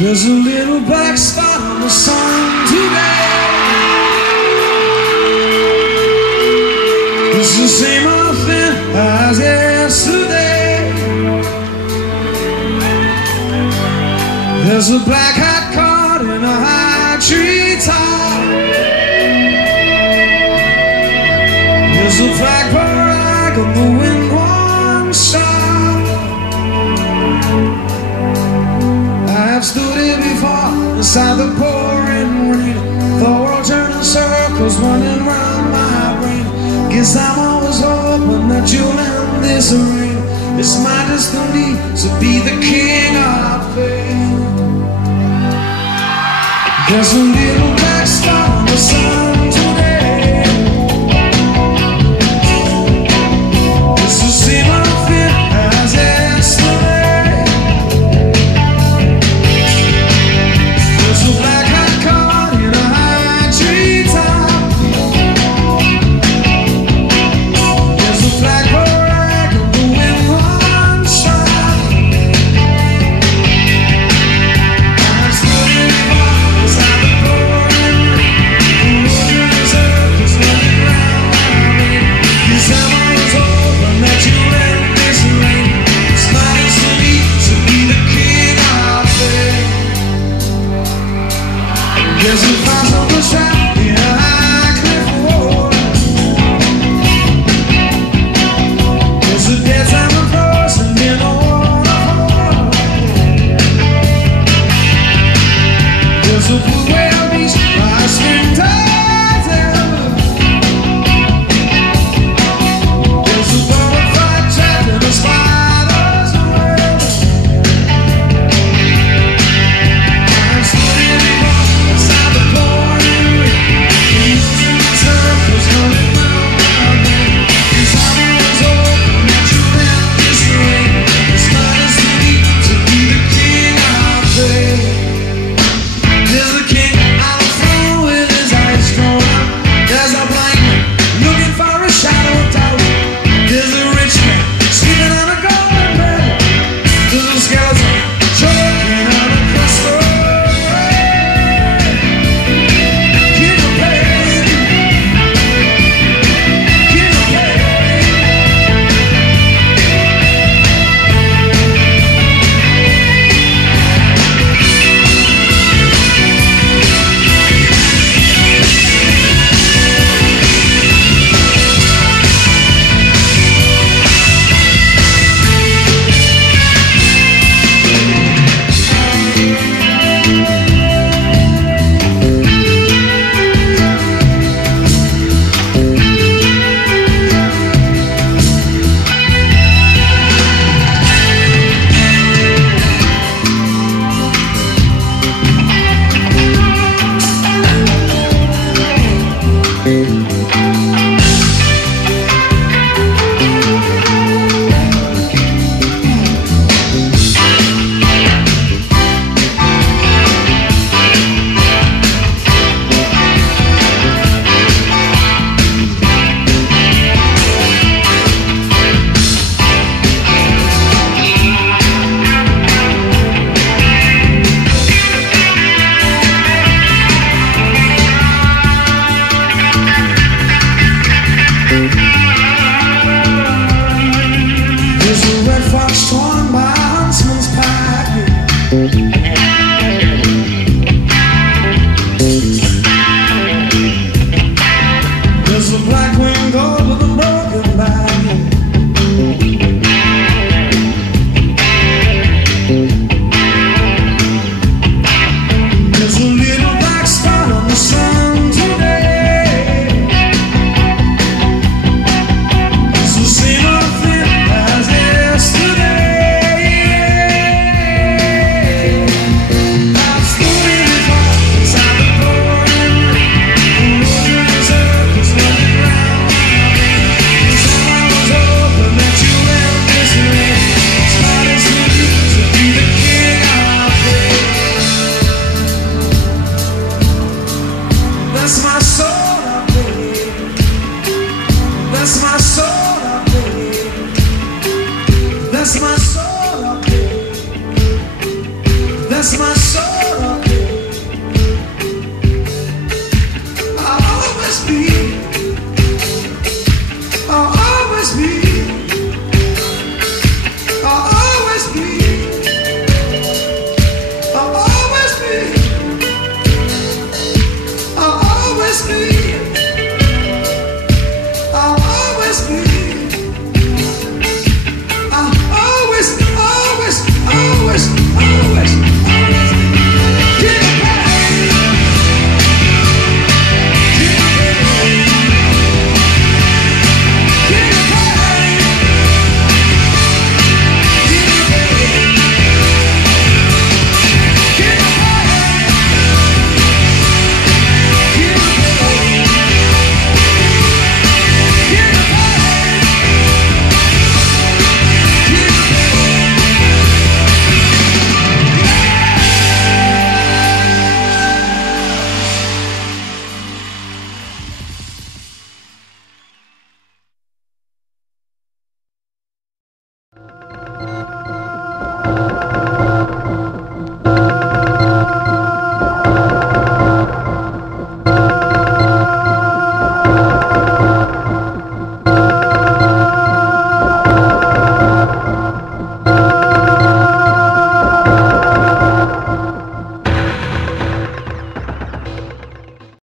There's a little black spot on the sun today. It's the same old thing as yesterday. There's a black hat caught in a high tree top. There's a flag flag on the wind won't stop. I've stood here before inside the pouring rain. The world turning circles running round my brain. Guess I'm always hoping that you'll end this reign. It's my destiny to be the king of fame. There's a little black spot on the sun today. It's the same old thing as yesterday. There's a black hat caught in a high tree top. There's a flag flag on the wind won't stop. I stood in the far beside the pouring rain. The road turning circles running round my brain. Yes, I'm always hoping that you'll end this rain. It's my destiny to be the king of fame. There's a fox on the track in a high cliff wall. There's a dead time of frozen in a waterfall. There's a blue whale beach by a spring tide ever. There's a butterfly trapped in a spider's web. I'm standing beside the pouring rain. Losing my circles running round my brain. 'Cause I'm always hoping that you'll end this rain. It's my destiny to be the king of fame. There's a king on the throne with his eyes drawn up. There's a blind man looking for a shadow of doubt. There's a rich man sleeping on a golden bed. There's a skeleton choking on a crust of bread. King of pain, king of pain. There's a red fox torn by a huntsman's pack. There's a black winged dog with a broken back. There's a little black spot on the sun today. It's the same old thing as yesterday. I've stood in the far beside the pouring rain. The road turning circles running round my brain. 'Cause I'm always hoping that you'll end this rain. It's my destiny to be the king of fame. That's my soul, I believe. That's my soul, I believe. That's my soul, I believe. That's my